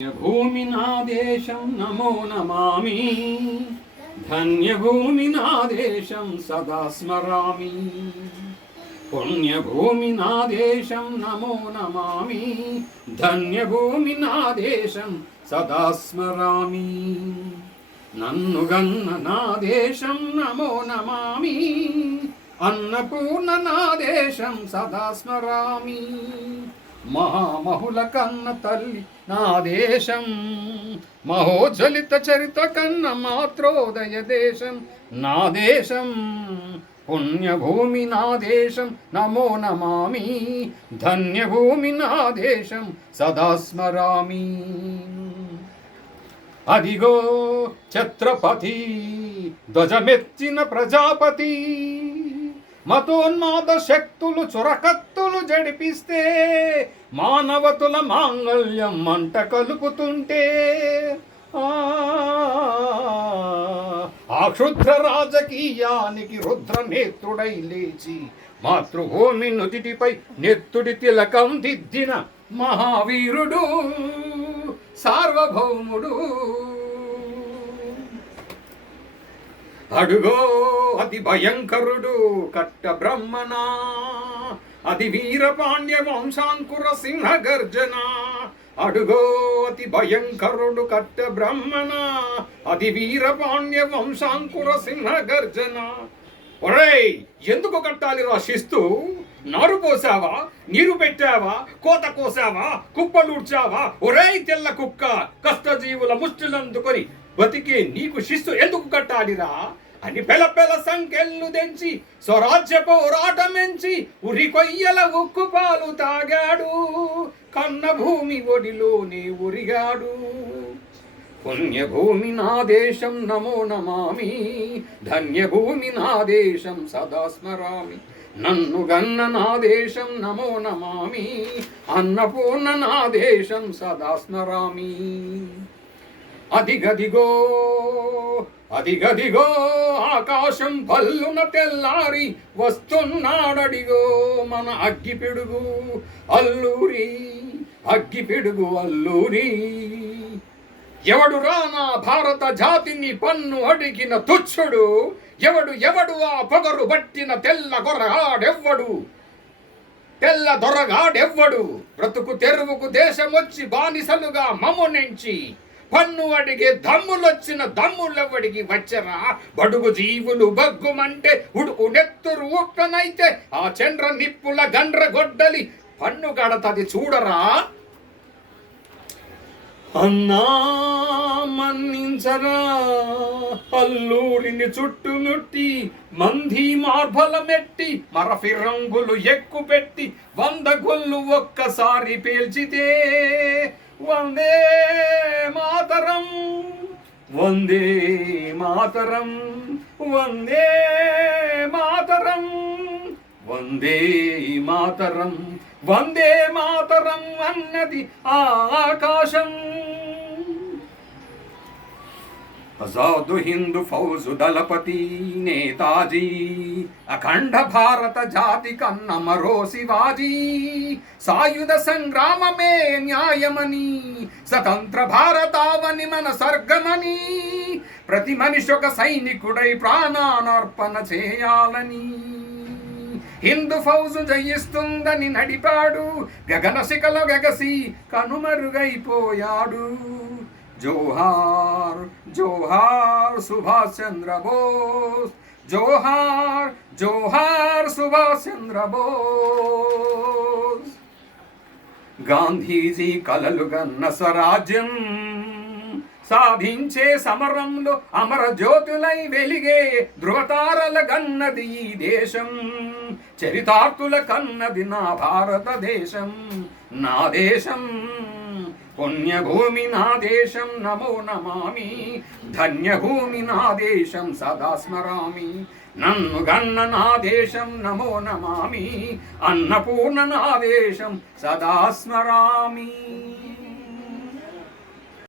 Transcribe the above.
భూమి నా దేశం నమో నమామి, ధన్యభూమి నా దేశం సదా స్మరామి. పుణ్యభూమి నా దేశం నమో నమామి, ధన్యభూమి నా దేశం సదా స్మరామి. నన్ను గన్న నా దేశం నమో నమామి, అన్నపూర్ణ నా దేశం సదా స్మరామి. మహామహుల కన్న తల్లి నా దేశం, మహోజ్వలిత చరిత కన్న మాత్రోదయ దేశం నా దేశం. పుణ్యభూమి నా దేశం నమో నమామి, ధన్యభూమి నా దేశం సదా స్మరామి. అదిగో ఛత్రపతి ధ్వజమెత్తిన ప్రజాపతి, మతోన్మాద శక్తులు చురకత్తులు జడిపిస్తే, మానవతుల మాంగళ్యం మంట కలుపుతుంటే, ఆ క్షుద్ర రాజకీయానికి రుద్ర నేత్రుడై లేచి మాతృభూమి నుదిటిపై నెత్తుడి తిలకం దిద్దిన మహావీరుడు సార్వభౌముడు. అడుగో అతి భయంకరుడు కట్ట బ్రహ్మణ, అది వీరపాండ్య వంశాంకుర సింహ గర్జన. అడుగో అతి భయంకరుడు కట్ట బ్రహ్మణ, అది వీరపాండ్య వంశాంకుర సింహ గర్జన. ఒరేయ్, ఎందుకు కట్టాలి రా శిస్తు? నారు పోసావా, నీరు పెట్టావా, కోత కోసావా, కుప్పలూడ్చావా? ఒరేయ్ తెల్ల కుక్క, కష్టజీవుల ముష్టిలందుకొని బతికే నీకు శిస్తు ఎందుకు కట్టాలిరా అని పెల సంకెళ్ళు తెంచి స్వరాజ్య పోరాటమెంచి ఉరి కొయ్యల ఉక్కు పాలు తాగాడు, కన్న భూమి ఒడిలోనే ఉరిగాడు. పుణ్యభూమి నా దేశం నమో నమామి, ధన్యభూమి నా దేశం సదా స్మరామి. నన్ను గన్న నా దేశం నమో నమామి, అన్నపూర్ణ నా దేశం సదా స్మరామి. అదిగదిగో అదిగదిగో ఆకాశం పల్లున తెల్లారి వస్తున్నాడడిగో మన అగ్గిపిడుగు అల్లూరి, అగ్గిపిడుగు అల్లూరి. ఎవడురా నా భారత జాతిని పన్ను అడిగిన తుచ్చుడు? ఎవడు ఆ పొగరు బట్టిన తెల్ల గొరగాడెవ్వడు? తెల్ల దొరగాడెవ్వడు? బ్రతుకు తెరువుకు దేశమొచ్చి బానిసలుగా మమ్మునెంచి పన్ను అడిగే దమ్ములొచ్చిన దమ్ములెవ్వడికి వచ్చరా? బడుగు జీవులు బగ్గుమంటే ఉడుకు నెత్తురు ఉప్పనైతే ఆ చండ్ర నిప్పుల గండ్ర గొడ్డలి పన్ను గడతది చూడరా. అన్నా మన్నించరా, అల్లూరిని చుట్టుముట్టి మంది మార్బలమెట్టి మరఫి రంగులు ఎక్కుపెట్టి 100 గొల్లు ఒక్కసారి పేల్చితే, వందే మాతరం వందే మాతరం వందే మాతరం వందే మాతరం వందే మాతరం అన్నది ఆకాశం. ఆజాదు హిందూ ఫౌజు దళపతి నేతాజీ, అఖండ భారత జాతి కన్న మరో శివాజీ. సాయుధ సంగ్రామమే న్యాయమని, స్వతంత్ర భారతావని మన స్వర్గమని, ప్రతి మనిషి ఒక సైనికుడై ప్రాణానర్పణ చేయాలని హిందూ ఫౌజు జయిస్తుందని నడిపాడు, గగన శిఖలో గగసి కనుమరుగైపోయాడు. జోహార్ జోహార్ సుభాష్ చంద్ర బోస్, జోహార్ జోహార్ సుభాష్ చంద్ర బోస్. గాంధీజీ కలలుగన్న స్వరాజ్యం సాధించే సమరంలో అమర జ్యోతులై వెలిగే ధృవతారల గన్నది ఈ దేశం. చరితార్థుల కన్నది నా భారతదేశం, నా దేశం. పుణ్యభూమి నా దేశం నమో నమామి, ధన్యభూమి నా దేశం సదా స్మరామి. నన్ను గన్న నా దేశం నమో నమామి, అన్నపూర్ణ నా దేశం సదా స్మరామి.